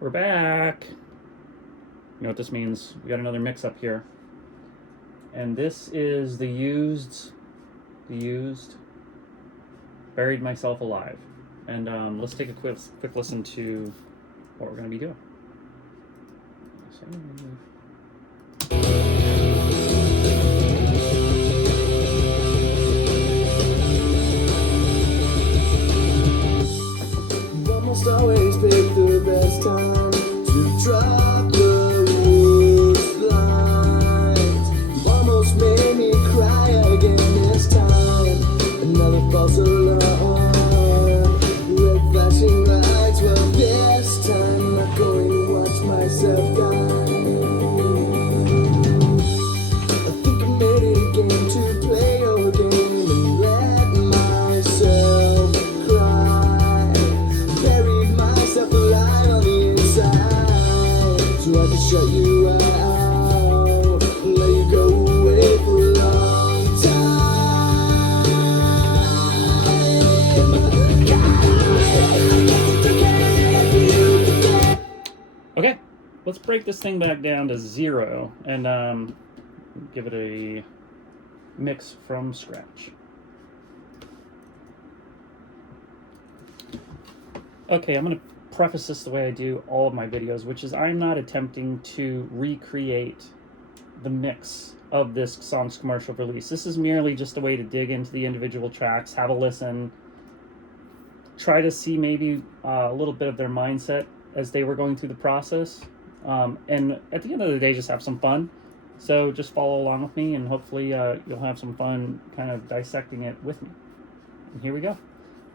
We're back. You know what this means? We got another mix up here. And this is the used Buried Myself Alive. And let's take a quick listen to what we're going to be doing. Almost always pick the best time to drop the worst lines. You almost made me cry again this time. Another false alarm. Red flashing lights. Well, this time I'm not going to watch myself die. I think I made it a game to play your game and let myself cry. Buried myself alive on the inside, so I could shut you out and let you go away for a long time. Okay, let's break this thing back down to 0 and give it a mix from scratch. Okay, I'm going to preface this the way I do all of my videos, which is I'm not attempting to recreate the mix of this song's commercial release. This is merely just a way to dig into the individual tracks, have a listen, try to see maybe a little bit of their mindset as they were going through the process, and at the end of the day, just have some fun. So just follow along with me, and hopefully you'll have some fun kind of dissecting it with me. And here we go.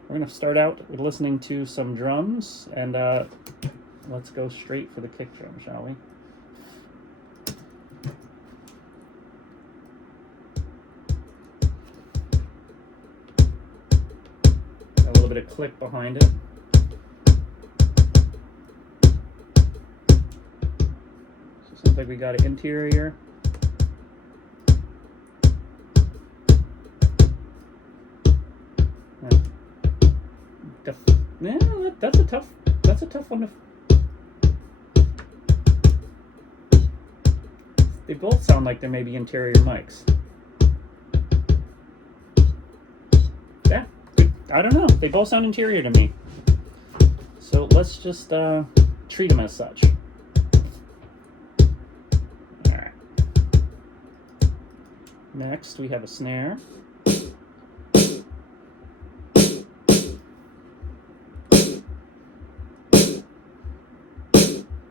We're going to start out with listening to some drums, and let's go straight for the kick drum, shall we? Got a little bit of click behind it. So sounds like we got an interior. Yeah, that's a tough one to... They both sound like there may be interior mics. Yeah, I don't know. They both sound interior to me. So let's just treat them as such. Alright. Next, we have a snare.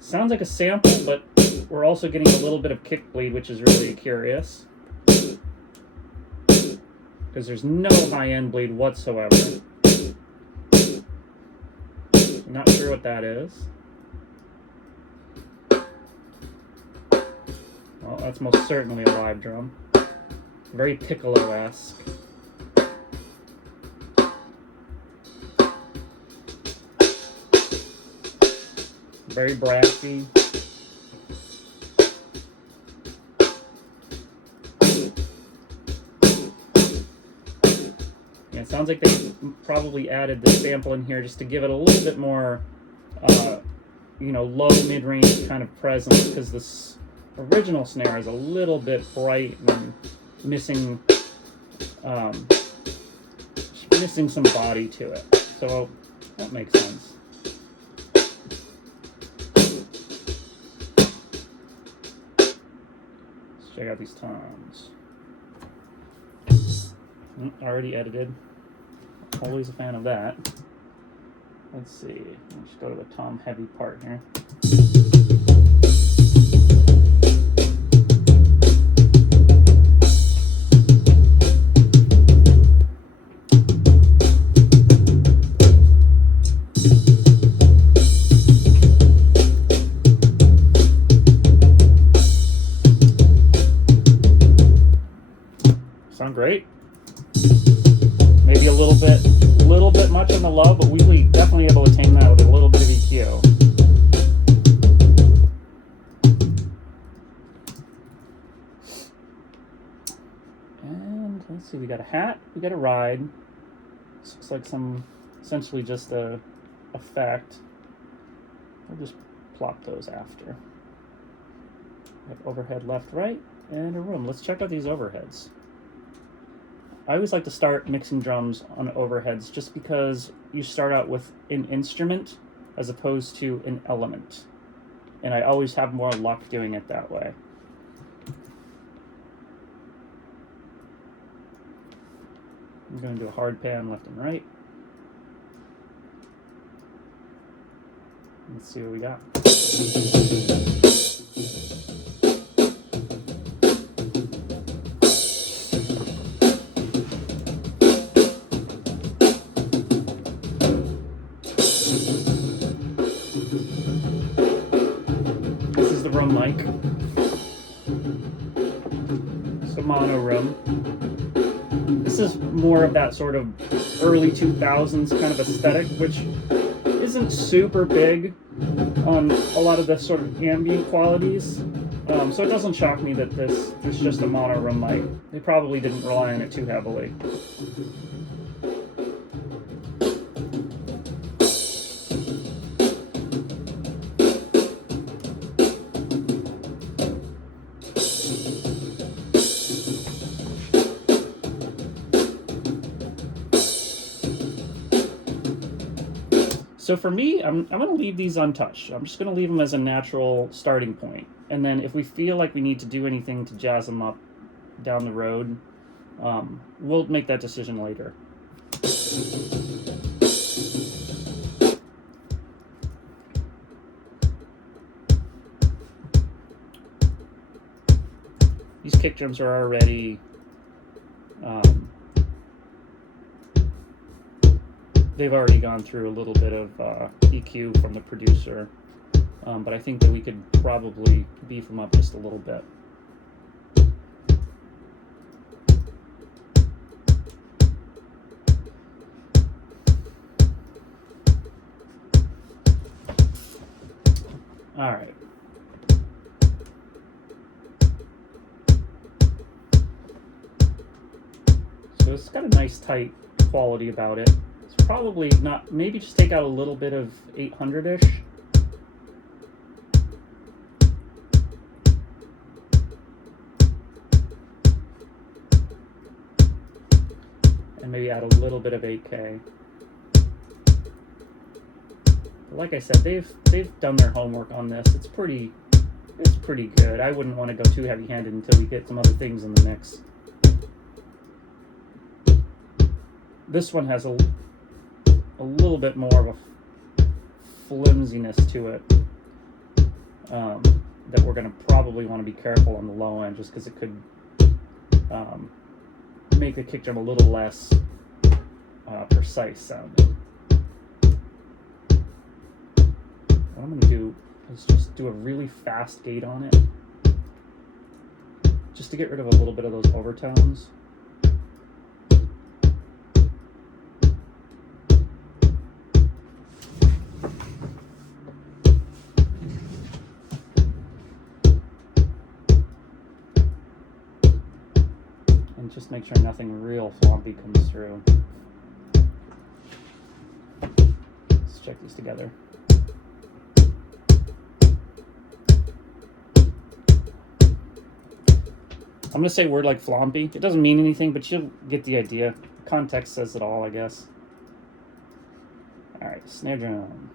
Sounds like a sample, but we're also getting a little bit of kick bleed, which is really curious. Because there's no high-end bleed whatsoever. I'm not sure what that is. Well, that's most certainly a live drum. Very piccolo-esque. Very brassy. Yeah, it sounds like they probably added the sample in here just to give it a little bit more, low mid-range kind of presence, because this original snare is a little bit bright and missing some body to it. So that makes sense. Check out these toms. Already edited. Always a fan of that. Let's see. Let's go to the tom heavy part here. Sound great. Maybe a little bit much on the low, but we'll definitely able to tame that with a little bit of EQ. And let's see, we got a hat, we got a ride. This looks like some, essentially just a effect. We'll just plop those after. We have overhead left, right, and a room. Let's check out these overheads. I always like to start mixing drums on overheads just because you start out with an instrument as opposed to an element. And I always have more luck doing it that way. I'm going to do a hard pan left and right. Let's see what we got. This is the room mic. It's a mono room. This is more of that sort of early 2000s kind of aesthetic, which isn't super big on a lot of the sort of ambient qualities. So it doesn't shock me that this is just a mono room mic. They probably didn't rely on it too heavily. So for me, I'm going to leave these untouched. I'm just going to leave them as a natural starting point. And then if we feel like we need to do anything to jazz them up down the road, we'll make that decision later. These kick drums are already they've already gone through a little bit of EQ from the producer, but I think that we could probably beef them up just a little bit. All right. So it's got a nice tight quality about it. It's probably not, maybe just take out a little bit of 800-ish. And maybe add a little bit of 8K. But like I said, they've done their homework on this. It's pretty good. I wouldn't want to go too heavy-handed until we get some other things in the mix. This one has a little bit more of a flimsiness to it that we're going to probably want to be careful on the low end, just because it could make the kick drum a little less precise sounding. What I'm going to do is just do a really fast gate on it, just to get rid of a little bit of those overtones. And just make sure nothing real floppy comes through. Let's check these together. I'm going to say a word like flompy. It doesn't mean anything, but you'll get the idea. Context says it all, I guess. All right, snare drum.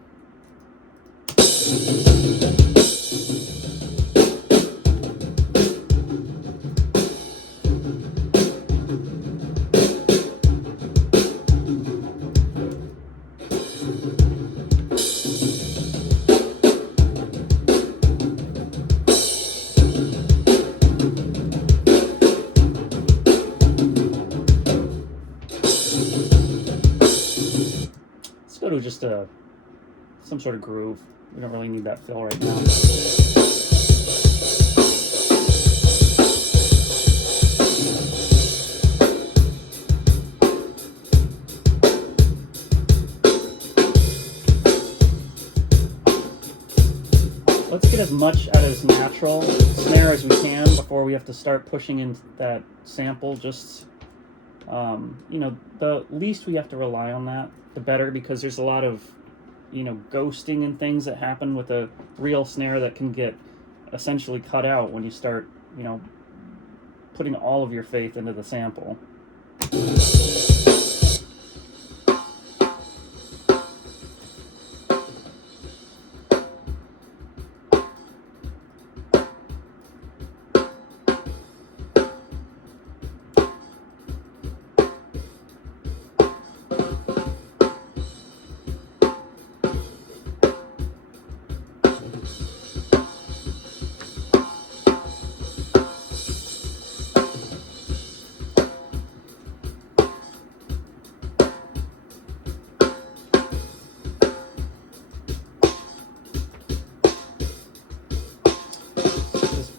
Go to just some sort of groove. We don't really need that fill right now. Let's get as much out of this natural snare as we can before we have to start pushing into that sample. Just you know, the least we have to rely on that, the better, because there's a lot of you know, ghosting and things that happen with a real snare that can get essentially cut out when you start, you know, putting all of your faith into the sample.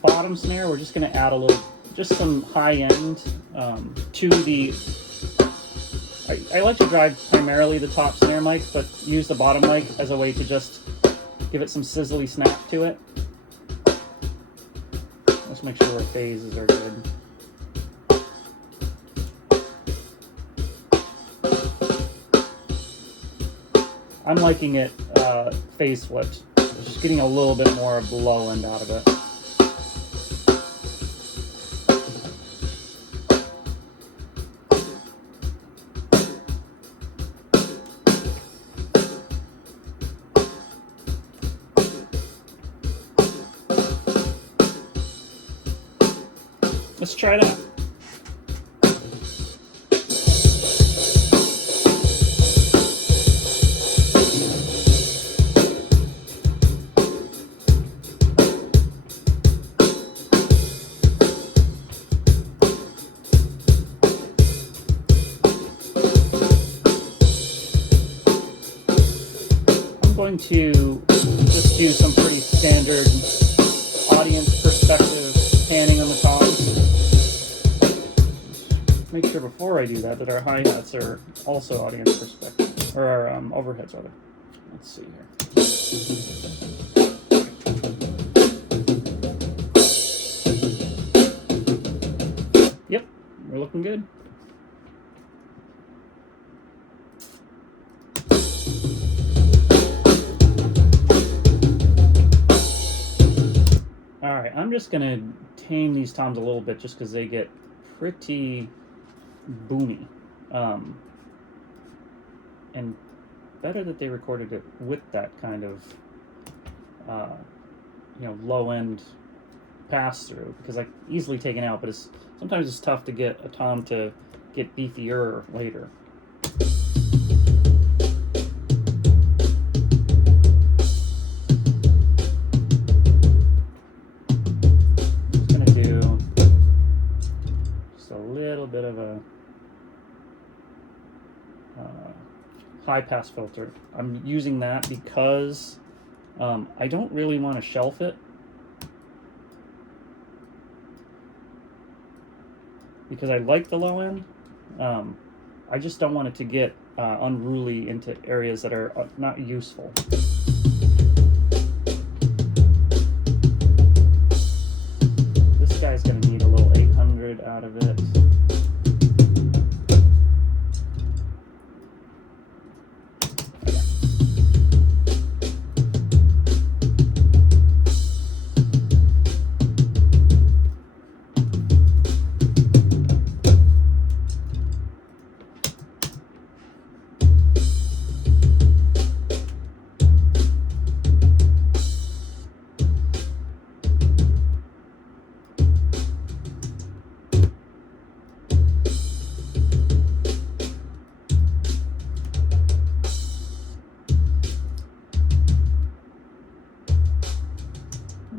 Bottom snare, we're just going to add a little, just some high end to the, I like to drive primarily the top snare mic, but use the bottom mic as a way to just give it some sizzly snap to it. Let's make sure our phases are good. I'm liking it phase flipped, just getting a little bit more of the low end out of it. Let's try it out. I'm going to just do some pretty standard audience perspective panning on the toms. Make sure before I do that our hi-hats are also audience perspective, or our overheads rather. Let's see here. Yep, we're looking good. Alright, I'm just going to tame these toms a little bit just because they get pretty boomy, and better that they recorded it with that kind of you know, low end pass through, because I easily taken out, but sometimes it's tough to get a tom to get beefier later. Just gonna do just a little bit of a high pass filter. I'm using that because I don't really want to shelf it, because I like the low end. I just don't want it to get unruly into areas that are not useful. This guy's going to need a little 800 out of it.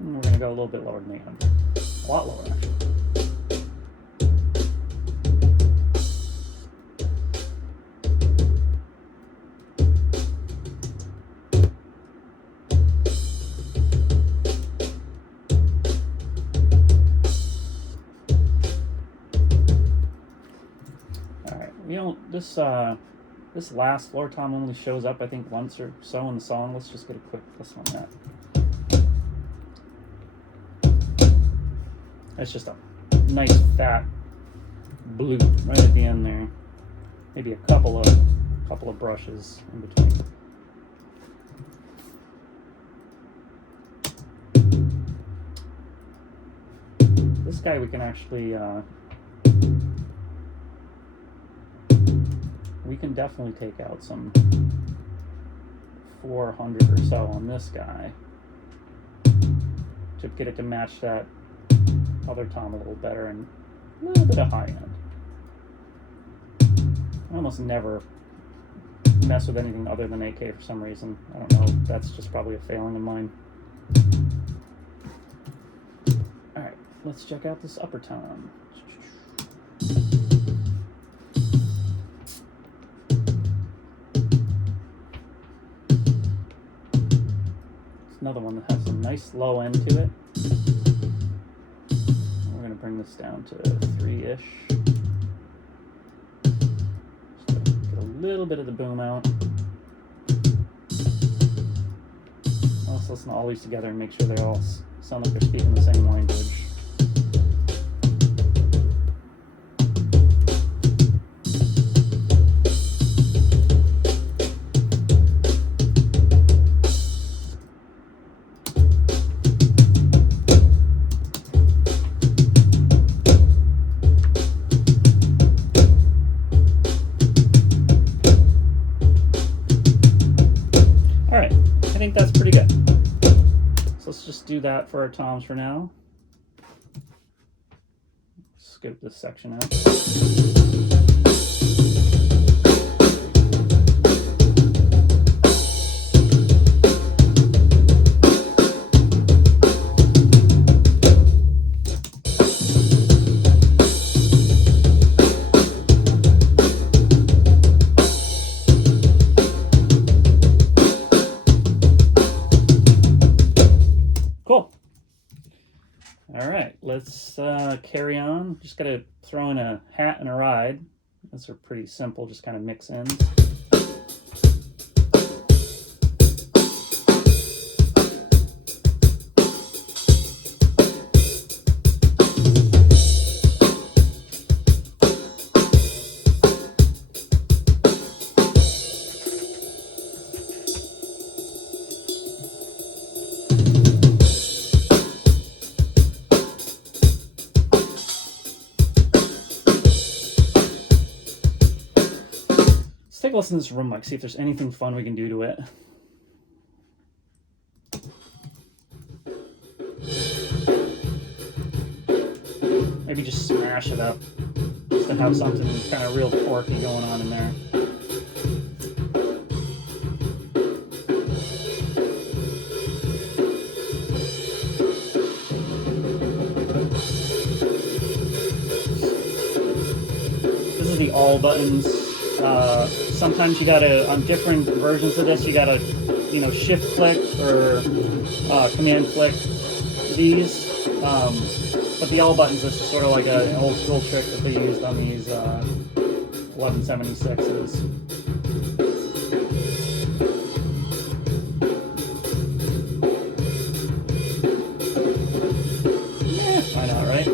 We're going to go a little bit lower than 800. A lot lower, actually. Alright, you know, this last floor tom only shows up, I think, once or so in the song. Let's just get a quick listen on that. That's just a nice fat blue right at the end there. Maybe a couple of brushes in between. This guy we can actually, we can definitely take out some 400 or so on this guy to get it to match that other tom a little better and a little bit of high end. I almost never mess with anything other than AK for some reason. I don't know, that's just probably a failing of mine. Alright, let's check out this upper tom. It's another one that has a nice low end to it. We're going to bring this down to 3-ish. Little bit of the boom out. Let's listen to all these together and make sure they all sound like they're speaking the same language. I think that's pretty good. So let's just do that for our toms for now. Skip this section out. Cool. All right, let's carry on. Just got to throw in a hat and a ride. Those are pretty simple, just kind of mix ins. Take a listen to this room mic, see if there's anything fun we can do to it. Maybe just smash it up, just to have something kind of real quirky going on in there. This is the all buttons. Sometimes you gotta, on different versions of this, you gotta, shift click or command click these. But the all buttons is just sort of like an old school trick that they used on these 1176s. Why not, right?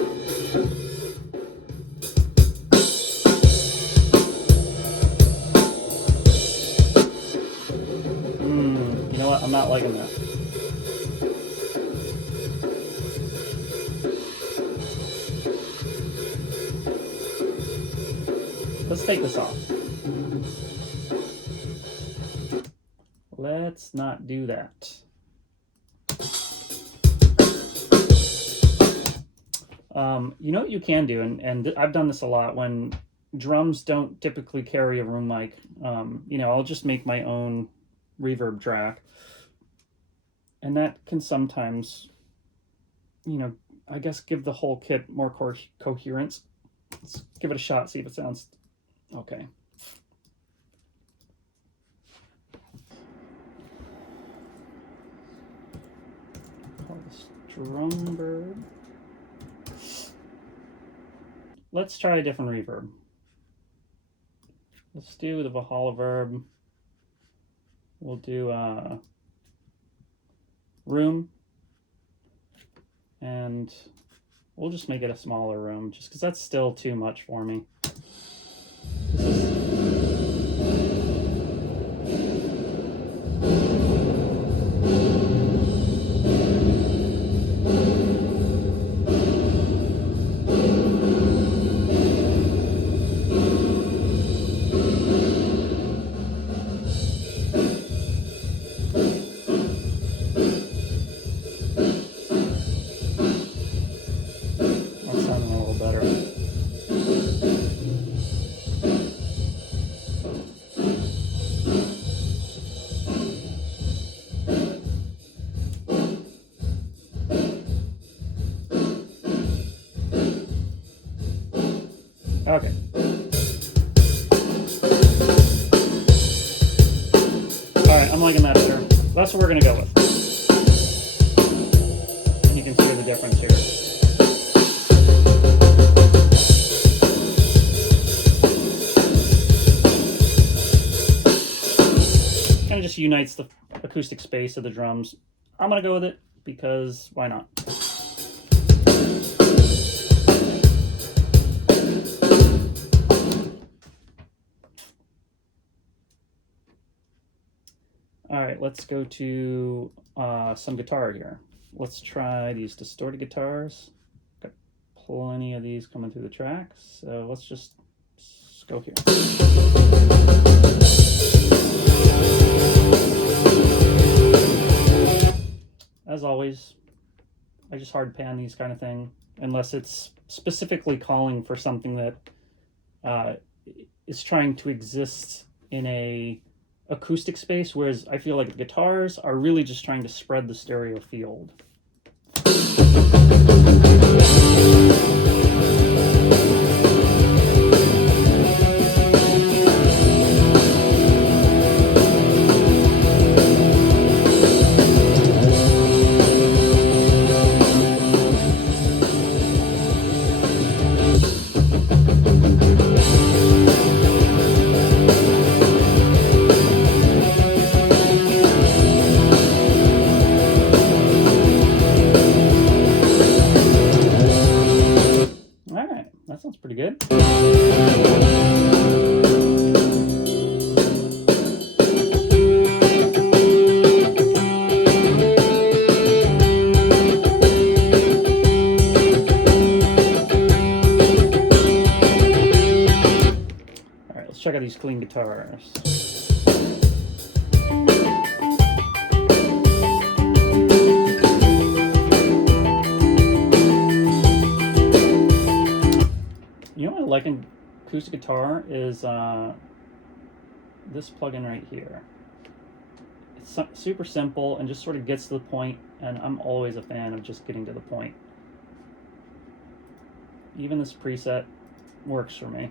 I'm not liking that. Let's take this off. Let's not do that. You know what you can do, and I've done this a lot when drums don't typically carry a room mic. I'll just make my own reverb track. And that can sometimes, I guess give the whole kit more coherence. Let's give it a shot, see if it sounds okay. Call this drum bird. Let's try a different reverb. Let's do the Valhalla verb. We'll do room, and we'll just make it a smaller room just because that's still too much for me. Okay. Alright, I'm liking that better. That's what we're going to go with. And you can hear the difference here. Kind of just unites the acoustic space of the drums. I'm going to go with it because why not? All right, let's go to some guitar here. Let's try these distorted guitars. Got plenty of these coming through the tracks, so let's just go here. As always, I just hard pan these kind of thing, unless it's specifically calling for something that is trying to exist in a acoustic space, whereas I feel like the guitars are really just trying to spread the stereo field. That sounds pretty good. All right, let's check out these clean guitars. You know what I like in acoustic guitar is this plugin right here. It's super simple and just sort of gets to the point, and I'm always a fan of just getting to the point. Even this preset works for me.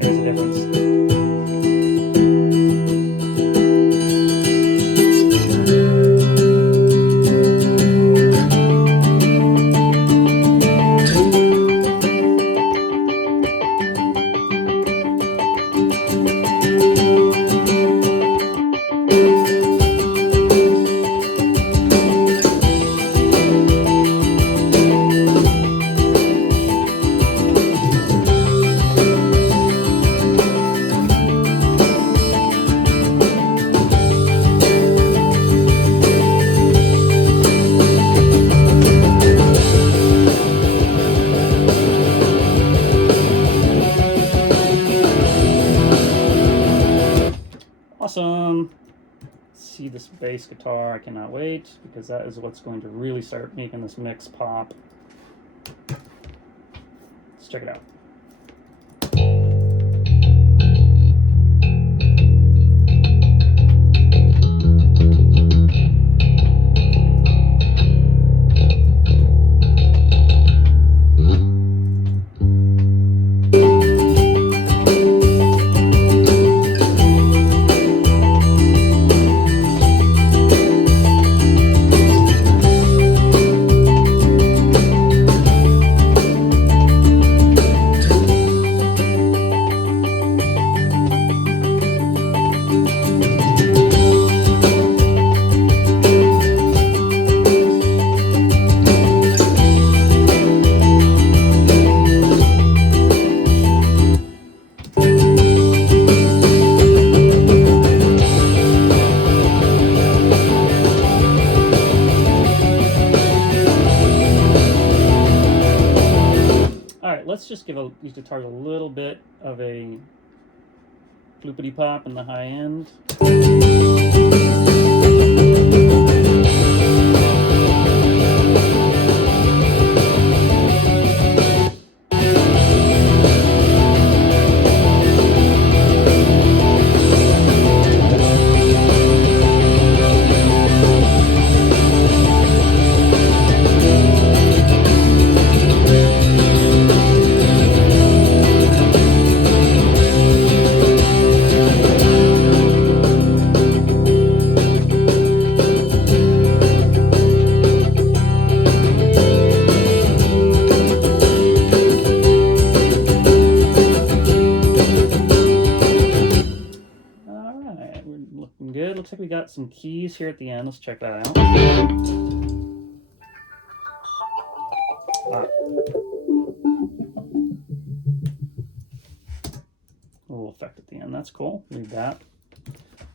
There's a difference. Awesome. See this bass guitar, I cannot wait, because that is what's going to really start making this mix pop. Let's check it out. Let's just give these guitars a little bit of a floopity pop in the high end. got some keys here at the end. Let's check that out. A little effect at the end. That's cool. Leave that.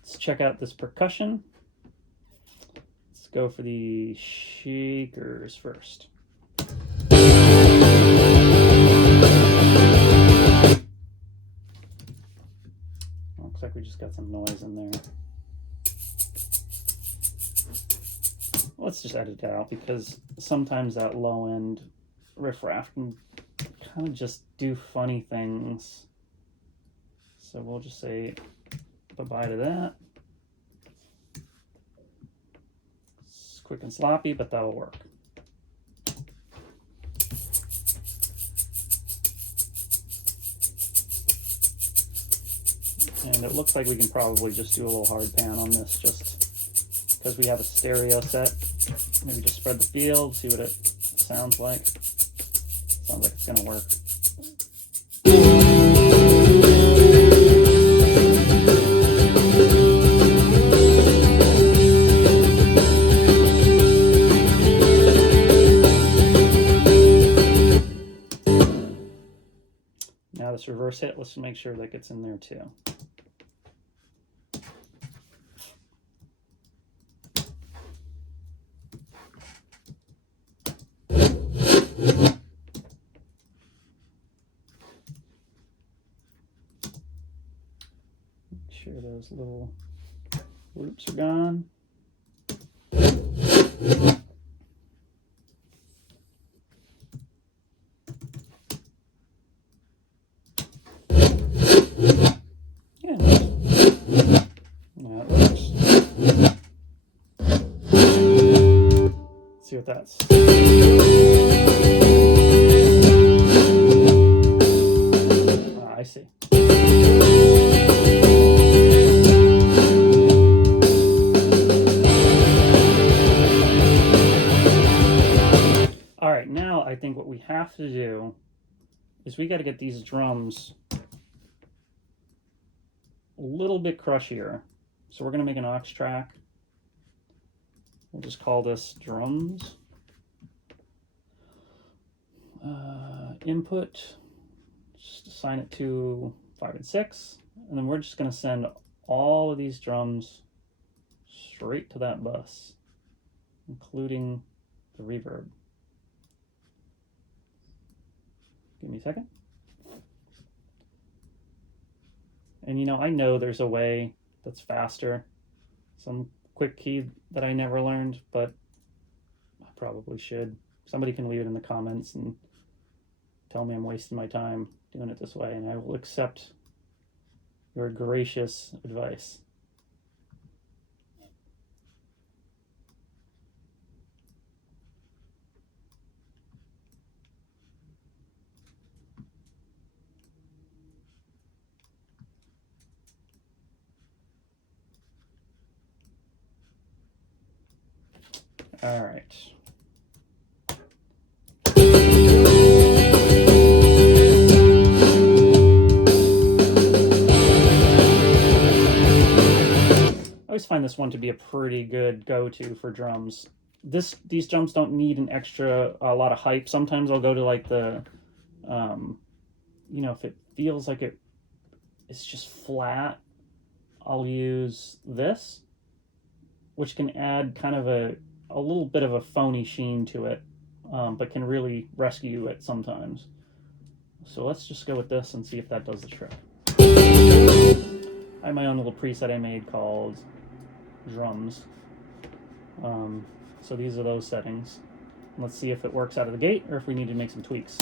Let's check out this percussion. Let's go for the shakers first. Looks like we just got some noise in there. Let's just edit it out because sometimes that low end riffraff can kind of just do funny things. So we'll just say bye-bye to that. It's quick and sloppy, but that'll work. And it looks like we can probably just do a little hard pan on this just because we have a stereo set. Maybe just spread the field, see what it sounds like. Sounds like it's gonna work. Now this reverse hit, let's make sure that gets in there too. Make sure those little loops are gone. See what that's. I see. All right, now I think what we have to do is we got to get these drums a little bit crushier. So we're going to make an aux track. We'll just call this drums. Input, just assign it to 5 and 6. And then we're just going to send all of these drums straight to that bus, including the reverb. Give me a second. And you know, I know there's a way that's faster. Some quick key that I never learned, but I probably should. Somebody can leave it in the comments and tell me I'm wasting my time doing it this way, and I will accept your gracious advice. All right. I always find this one to be a pretty good go-to for drums. These drums don't need a lot of hype. Sometimes I'll go to like the, you know, if it feels like it's just flat, I'll use this, which can add kind of a little bit of a phony sheen to it, but can really rescue it sometimes. So let's just go with this and see if that does the trick. I have my own little preset I made called drums. So these are those settings. Let's see if it works out of the gate or if we need to make some tweaks.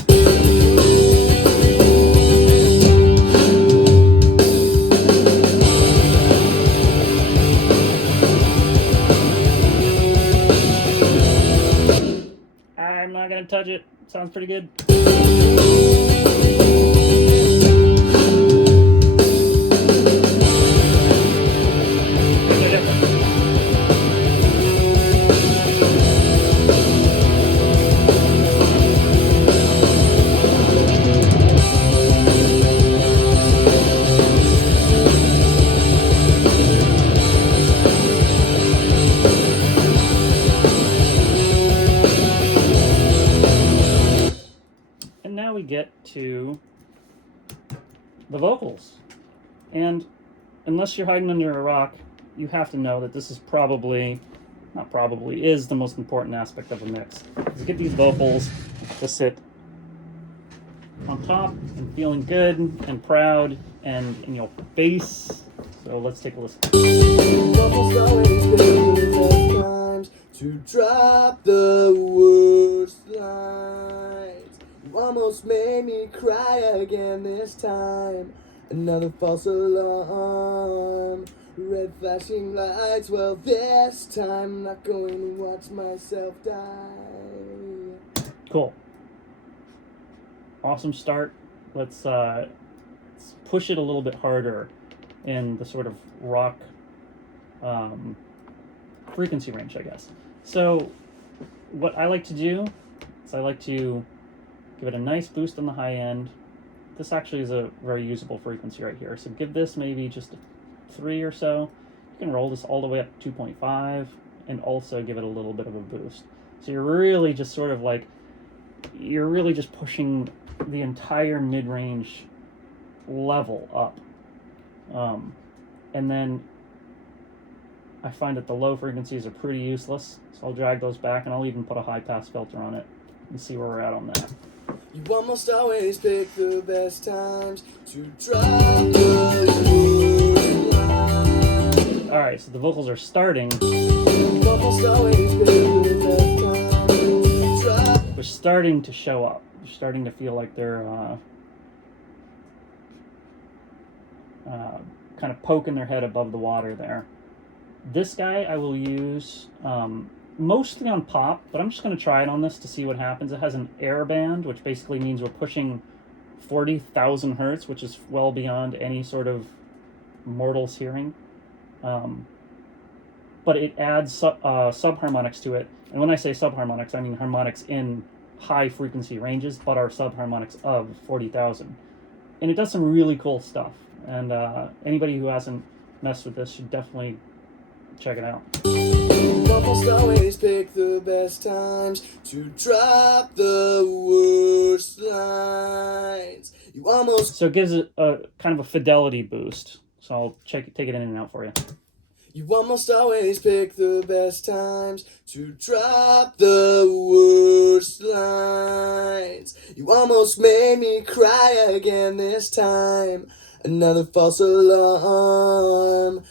I'm not gonna touch it. Sounds pretty good. now we get to the vocals. And unless you're hiding under a rock, you have to know that this is is the most important aspect of a mix. Is get these vocals to sit on top and feeling good and proud and in your face. So let's take a listen. Almost always been the best times to drop the worst lines. You almost made me cry again this time. Another false alarm. Red flashing lights. Well, this time I'm not going to watch myself die. Cool. Awesome start. Let's push it a little bit harder in the sort of rock frequency range, I guess. So what I like to do is I like to give it a nice boost on the high end. This actually is a very usable frequency right here. So give this maybe just a 3 or so. You can roll this all the way up to 2.5 and also give it a little bit of a boost. So you're really just sort of like, you're really just pushing the entire mid-range level up. And then I find that the low frequencies are pretty useless, so I'll drag those back and I'll even put a high-pass filter on it and see where we're at on that. You almost always pick the best times to drop the line. Alright, so the vocals are starting. You almost always pick the best times to drop. They're starting to show up. They're starting to feel like they're kind of poking their head above the water there. This guy I will use mostly on pop, but I'm just going to try it on this to see what happens. It has an air band, which basically means we're pushing 40,000 hertz, which is well beyond any sort of mortal's hearing. But it adds subharmonics to it. And when I say subharmonics, I mean harmonics in high frequency ranges, but are subharmonics of 40,000. And it does some really cool stuff. And anybody who hasn't messed with this should definitely check it out. You almost always pick the best times to drop the worst lines. You almost... So it gives it a kind of a fidelity boost. So I'll take it in and out for you. You almost always pick the best times to drop the worst lines. You almost made me cry again this time. Another false alarm.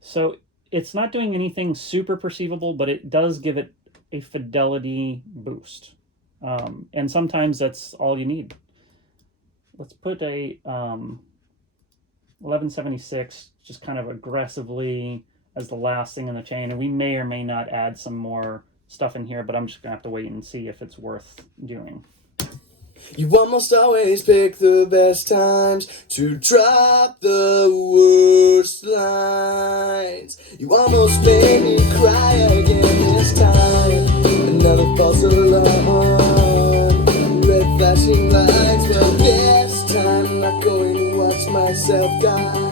So it's not doing anything super perceivable, but it does give it a fidelity boost. And sometimes that's all you need. Let's put a 1176 just kind of aggressively as the last thing in the chain. And we may or may not add some more stuff in here, but I'm just going to have to wait and see if it's worth doing. You almost always pick the best times to drop the worst lines. You almost made me cry again this time. Another false alarm. Red flashing lights. Well, this time I'm not going to watch myself die.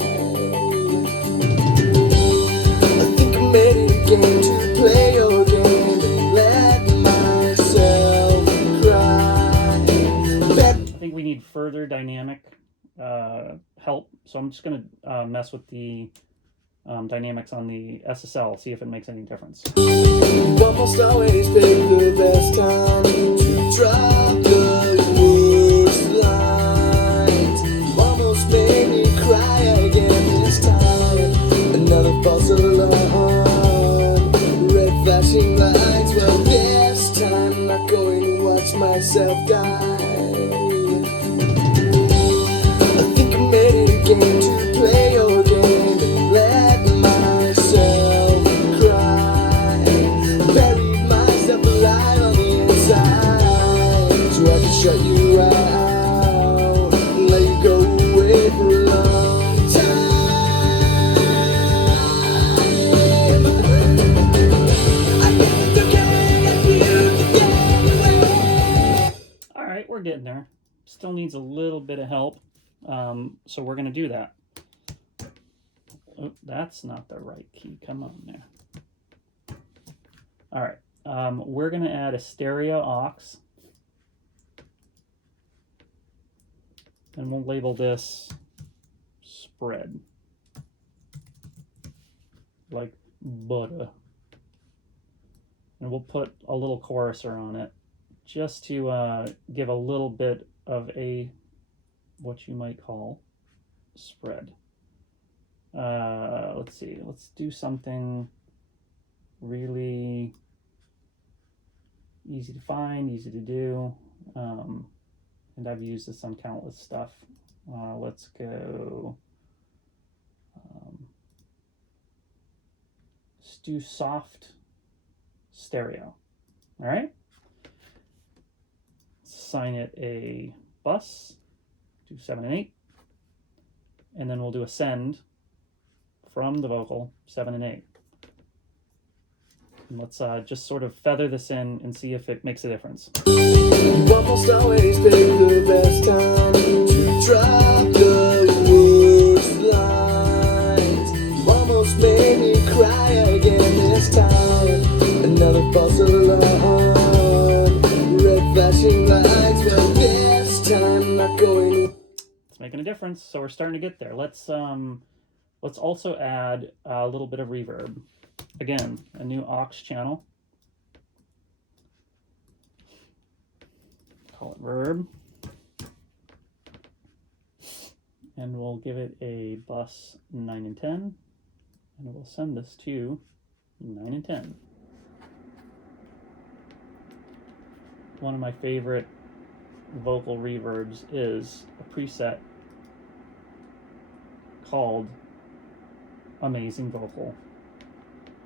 I think I'm ready again to play your game and let myself cry. I think we need further dynamic help, so I'm just going to mess with the dynamics on the SSL, see if it makes any difference. You almost always pick the best time to drop the worst lines. You almost made me cry again this time. Another false alarm. Red flashing lights. Well, this time I'm not going to watch myself die. I think I'm ready again to play your game and let myself cry. Buried myself alive on the inside, so I can shut you out and let you go away for a long time. I never can get you. All right, we're getting there. Still needs a little bit of help, so we're going to do that. Oh, that's not the right key. Come on there. All right, we're going to add a stereo aux. And we'll label this spread, like butter. And we'll put a little choruser on it just to give a little bit of a, what you might call, spread. Let's see, let's do something really easy to find, easy to do. And I've used this on countless stuff. Let's go, let's do soft stereo. All right. Assign it a bus, do 7 and 8. And then we'll do a send from the vocal 7 and 8. And let's just sort of feather this in and see if it makes a difference. You almost always pick the best time to drop the worst lines. You almost made me cry again this time. Another false alarm, red flashing lights, but this time not going. It's making a difference, so we're starting to get there. Let's also add a little bit of reverb. Again, a new aux channel. Call it verb. And we'll give it a bus 9 and 10. And we'll send this to 9 and 10. One of my favorite vocal reverbs is a preset called Amazing Vocal.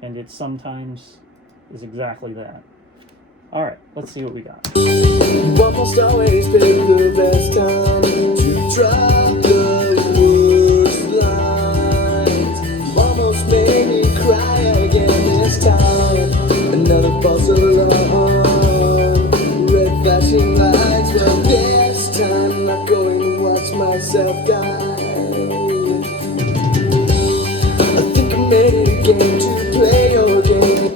And it sometimes is exactly that. All right, let's see what we got. You almost always pick the best time to drop the worst lines. You almost made me cry again this time. Another false alarm, red flashing lights, but this time not going to watch myself die. I think I made it again to play your game.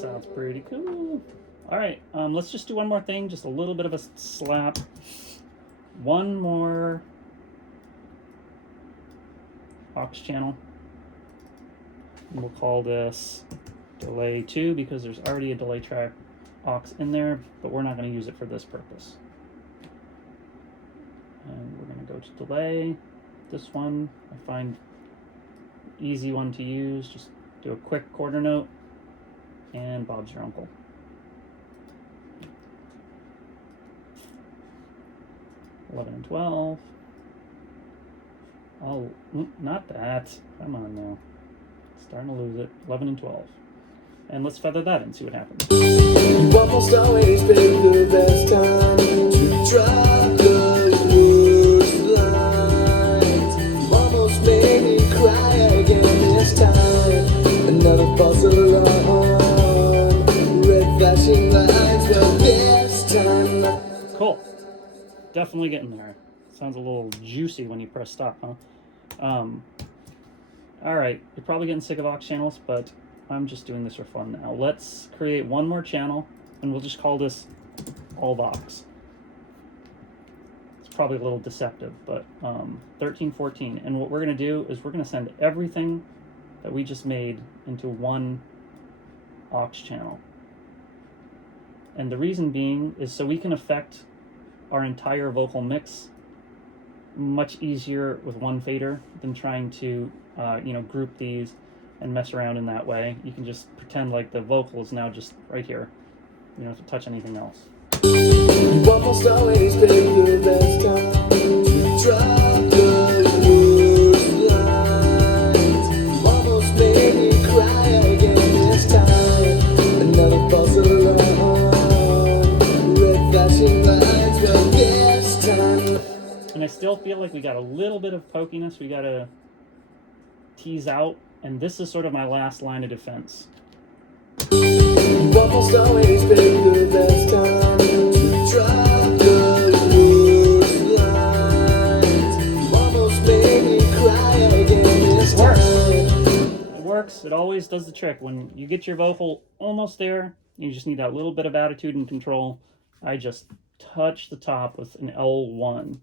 Sounds pretty cool. All right, let's just do one more thing, just a little bit of a slap. One more aux channel. And we'll call this delay 2 because there's already a delay track aux in there, but we're not going to use it for this purpose. And we're going to go to delay. This one I find easy one to use. Just do a quick quarter note and Bob's your uncle. $11 and $12. Oh, not that. Come on now. Starting to lose it. $11 and $12. And let's feather that and see what happens. You almost always pick the best time to drop the worst lines. You almost made me cry again this time. Another false alarm, red flashing lights, but this time. Cool. Definitely getting there. Sounds a little juicy when you press stop, huh? All right, you're probably getting sick of aux channels, but I'm just doing this for fun now. Let's create one more channel, and we'll just call this all aux. It's probably a little deceptive, but 13, 14. And what we're going to do is we're going to send everything that we just made into one aux channel. And the reason being is so we can affect our entire vocal mix much easier with one fader than trying to group these and mess around in that way. You can just pretend like the vocal is now just right here. You don't have to touch anything else. You almost always pick the best time to drop the worst lines. You almost made me cry again this time. Another false alarm, red flashing lights, but this time. And I still feel like we got a little bit of pokiness we got to tease out, and this is sort of my last line of defense. You almost always pick the best time to drop the worst lines. You almost made me cry again this time. It works. It always does the trick. When you get your vocal almost there, you just need that little bit of attitude and control. I just touch the top with an L1.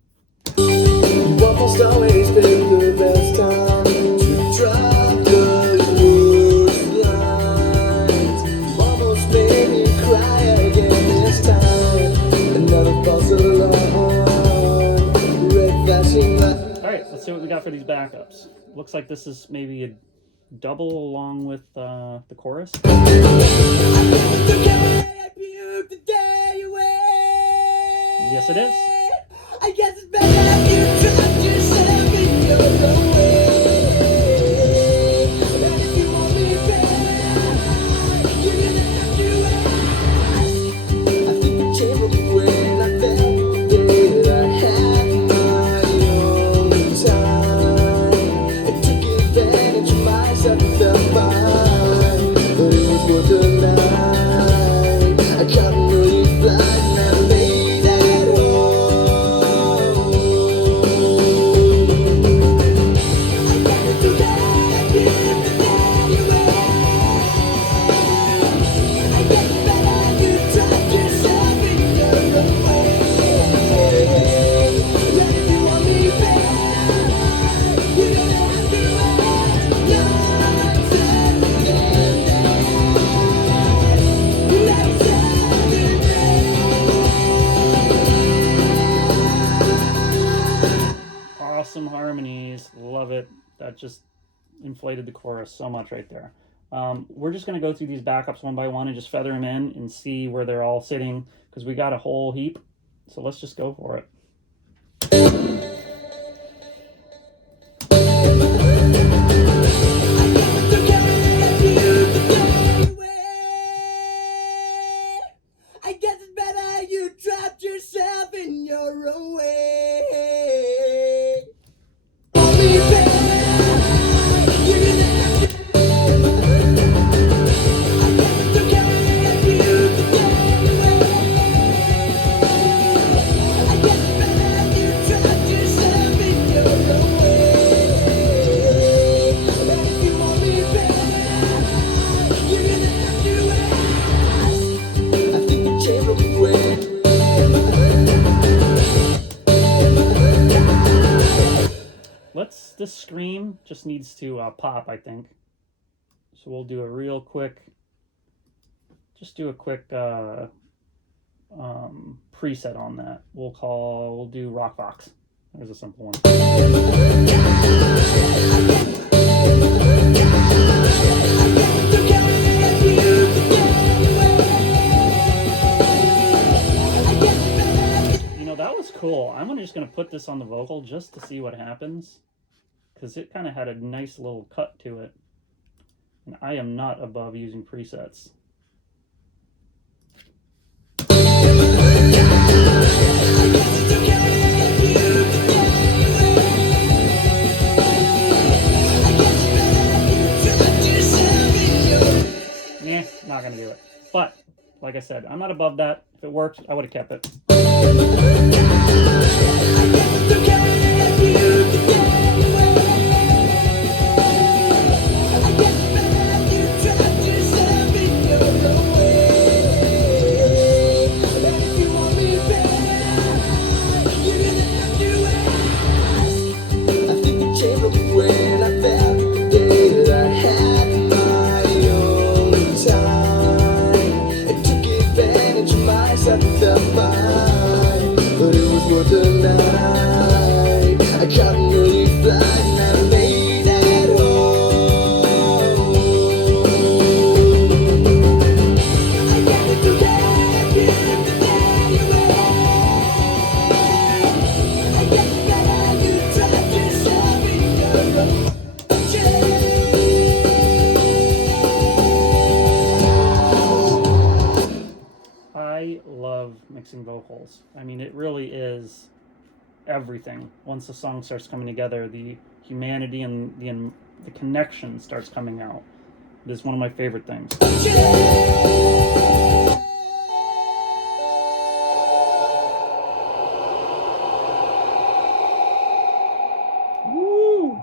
almost always pick the best time to drop the worst lines. Almost made me cry again this time. Another false alarm, red flashing light. All right, let's see what we got for these backups. Looks like this is maybe a double along with the chorus. Yes, it is. I guess it's better if you trust yourself in your own way. And if you want me back, you're gonna have to ask. I think the chamber when I felt that I had my own time. I took advantage of myself and felt fine, but it was worth the night. I caught an early flight and I laid at home. I gotta do that, I give the day away. I guess it's better you trust yourself in your own way. And if you want me back, you're gonna have to ask. Nonsense and that. Let's celebrate. Awesome harmonies. Love it. That just inflated the chorus so much right there. We're just going to go through these backups one by one and just feather them in and see where they're all sitting because we got a whole heap. So let's just go for it. I guess it's better you trapped yourself in your own way. I'll be back. You're gonna have to. I guess it's okay if you stay away. I guess it's better you trapped yourself in your own way. And if you want me back, you're gonna have to ask. I think the chamber went. This scream just needs to pop, I think. So we'll do a real quick, just do a quick preset on that. We'll do Rock Fox. There's a simple one. You know, that was cool. I'm just gonna put this on the vocal just to see what happens, because it kind of had a nice little cut to it. And I am not above using presets. Yeah, not gonna do it. But, like I said, I'm not above that. If it worked, I would have kept it. I love mixing vocals. I mean, it really is everything. Once the song starts coming together, the humanity and the connection starts coming out. It is one of my favorite things. Woo!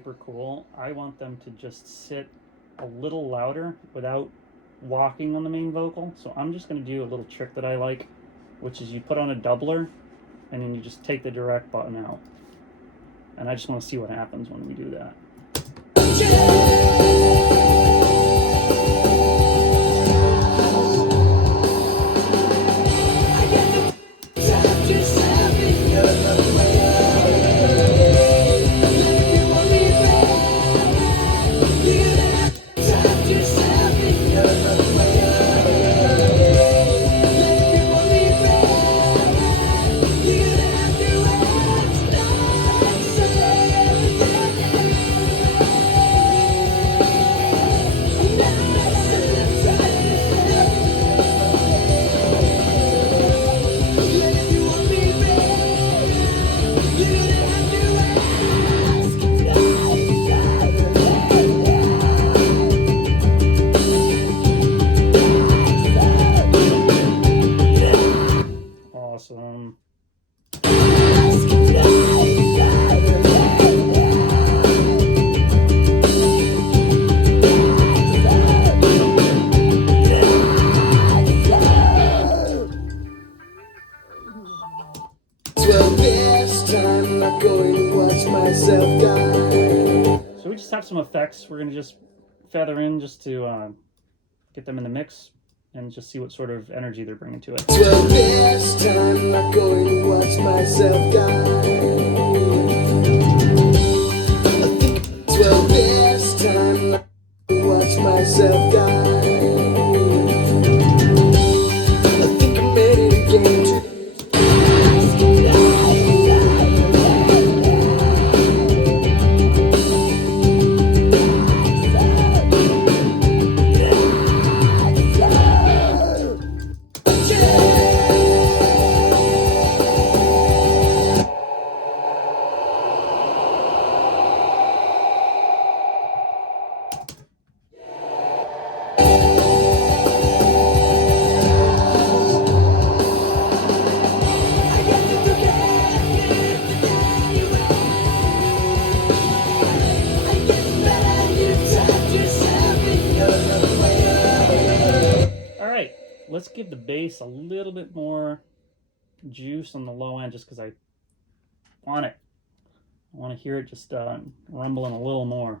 super cool, I want them to just sit a little louder without walking on the main vocal. So I'm just going to do a little trick that I like, which is you put on a doubler and then you just take the direct button out. And I just want to see what happens when we do that. Awesome. Well, this time I'm going to watch myself die. So we just have some effects we're going to just feather in just to get them in the mix and just see what sort of energy they're bringing to it. Well, this time I'm going to watch myself die. I think, well, this time I'm going to watch myself die. I think I'm ready to get into Let's give the bass a little bit more juice on the low end just because I want it. I want to hear it just rumbling a little more.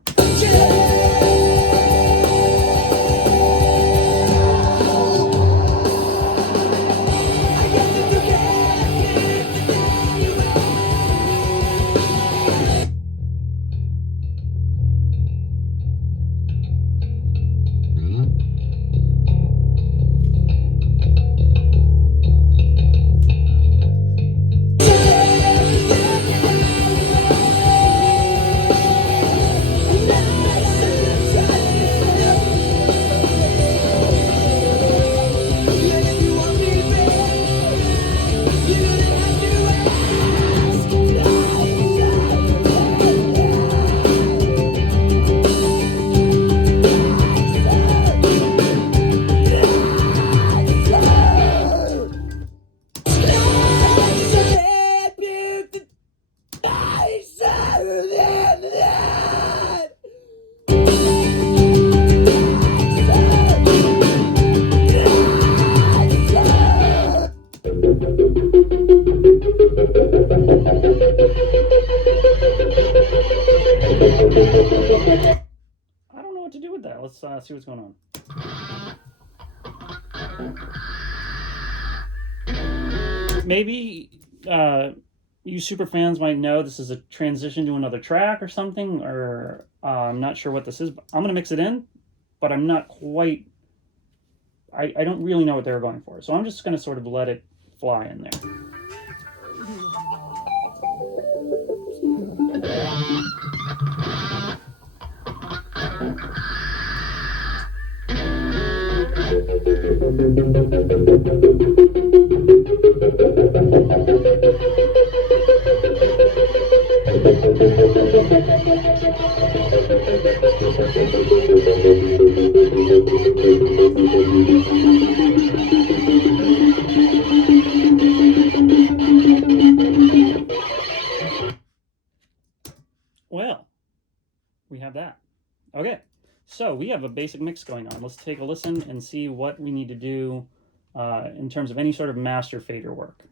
I don't know what to do with that. Let's see what's going on. Maybe you super fans might know this is a transition to another track or something, or I'm not sure what this is. But I'm gonna mix it in, but I'm not quite. I don't really know what they're going for, so I'm just gonna sort of let it fly in there. Well, have a basic mix going on. Let's take a listen and see what we need to do in terms of any sort of master fader work.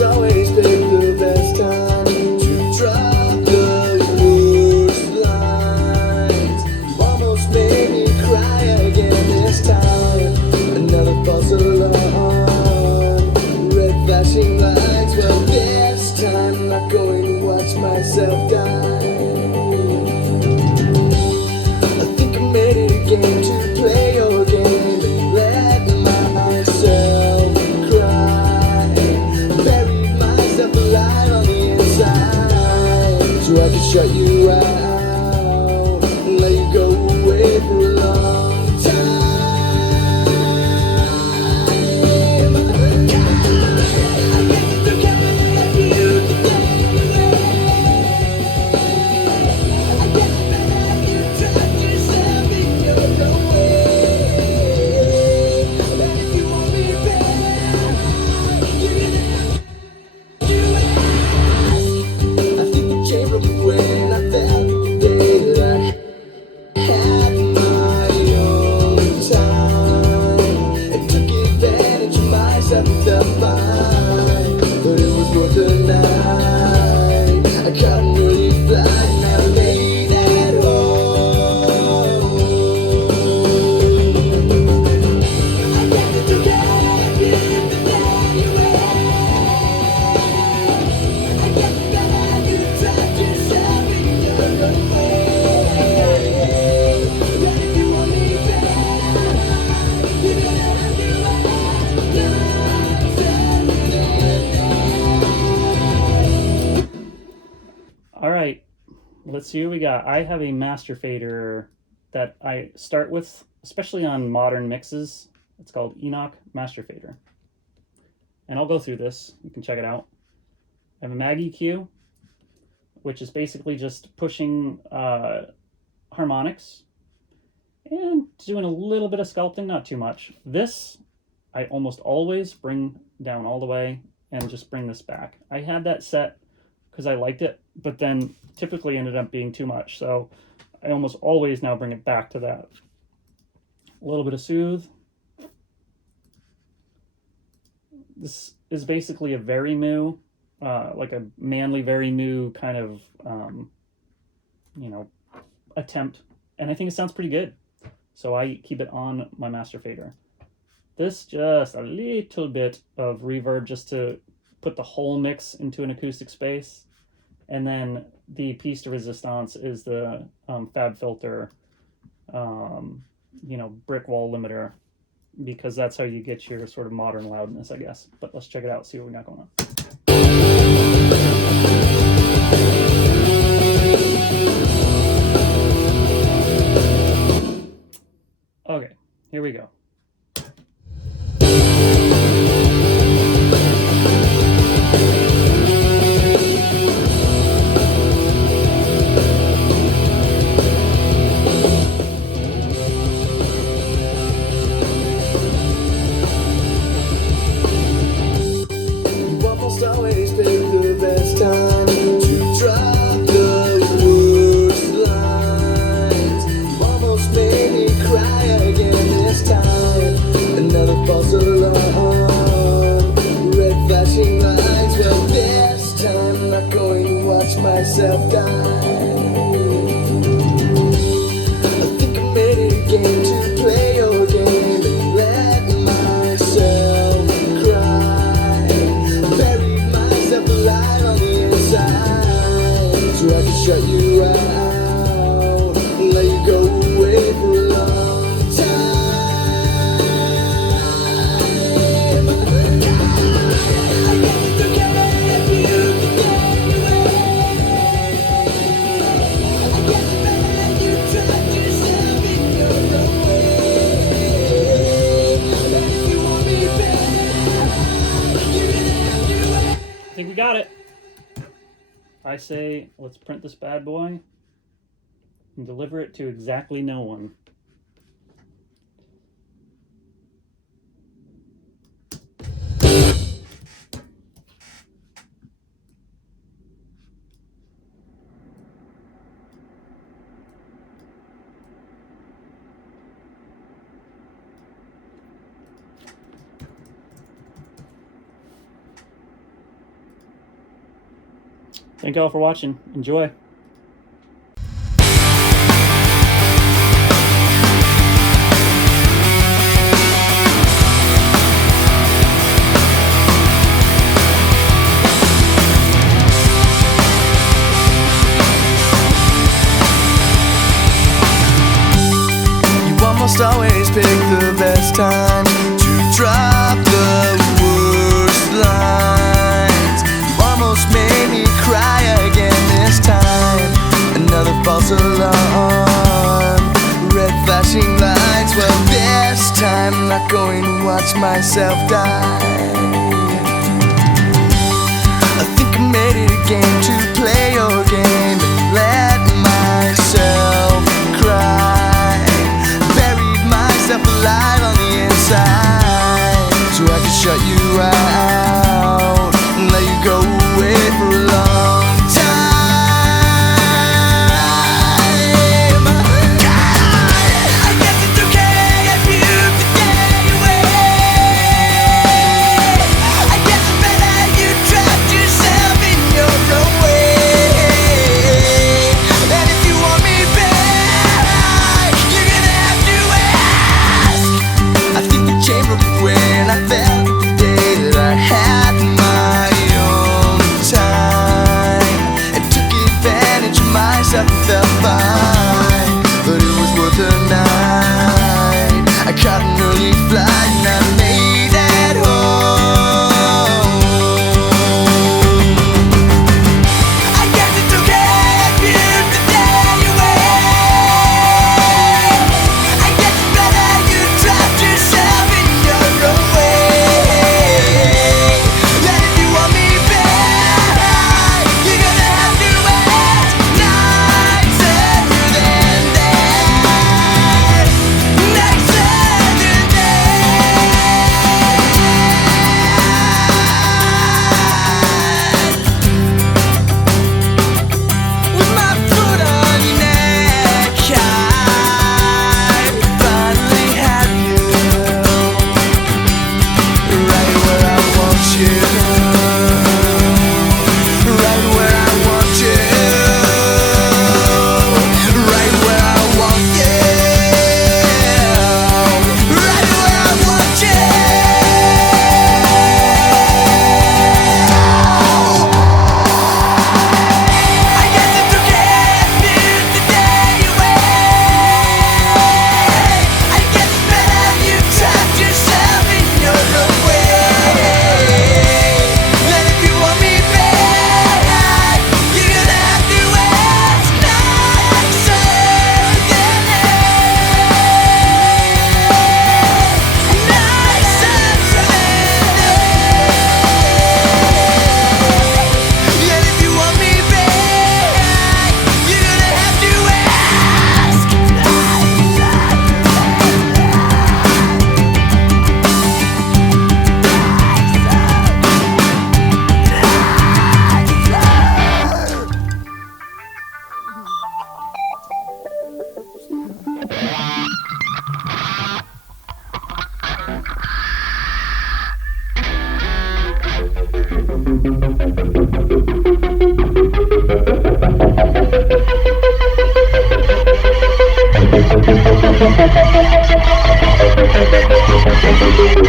Always pick the best time to drop the worst lines. Almost made me cry again this time. Another false alarm, red flashing lights. Well, this time I'm not going to watch myself die. I think I made it again to play your game and let myself cry. Alive on the inside, so I can shut you out and let you go away for a long time. I guess it's okay if you today. I guess it's better if you trust yourself in your own way. But if you want me back, you're gonna have to. When I felt the day that I had my own time, and took advantage of myself and felt fine, but it was worth the night. I caught an early flight and I made it home. I guess it's okay if you live the day you were. I guess it's better if you trust yourself in your own way. But if you want me back, you're gonna have to All right, let's see what we got. I have a master fader that I start with, especially on modern mixes. It's called Enoch Master Fader. And I'll go through this. You can check it out. I have a mag EQ, which is basically just pushing harmonics and doing a little bit of sculpting, not too much. This, I almost always bring down all the way and just bring this back. I had that set because I liked it, but then typically ended up being too much. So I almost always now bring it back to that. A little bit of soothe. This is basically a very moo, like a manly very moo kind of, attempt. And I think it sounds pretty good. So I keep it on my master fader. This just a little bit of reverb just to put the whole mix into an acoustic space. And then the piece de resistance is the Fab Filter, brick wall limiter, because that's how you get your sort of modern loudness, I guess. But let's check it out, see what we got going on. Okay, here we go. Always pick the best time to drop the worst lines. Almost made me cry again this time. Another false alarm, red flashing lights. Well, this time I'm not going to watch myself die. I think I made it again to play your game and let myself cry. Alive on the inside, so I can shut you out and let you go away for a long time. I guess it's okay if you today. I guess it's better if you trust yourself in your own way. But if you want me back, you're gonna have to wait. I think we got it. I say, let's print this bad boy and deliver it to exactly no one. Thank you all for watching. Enjoy. You almost always pick the best time to drop the worst lines. You almost made me cry again this time. Another false alarm, red flashing lights. Well, this time I'm not going to watch myself die. I think I made it a game to play your game and let myself cry. Buried myself alive on the inside so I could shut you out and let you go away for a long time. I guess it's okay if you stay away. I guess it's better you trapped yourself in your own way. And if you want me back, you're gonna have to ask. I think the chain broke away and I felt the day that I had my own time and took advantage of myself and felt fine, but it was worth the night. I caught an early flight and I made it home. I guess it's okay if you stay away. I guess it's better you trapped yourself in your own way. That if you want me back, you're gonna have to ask nicer than that. Nicer than that. With my foot on your neck, I finally have you right where I want you. Right where I want you. Right where I want you. Right where I want you. I guess it's okay if you stay away. I guess it's better you trapped yourself in your own way. That if you want me back, you're gonna have to ask nicer than that. Nicer than that. And if you want me back, you're gonna have to ask nicer.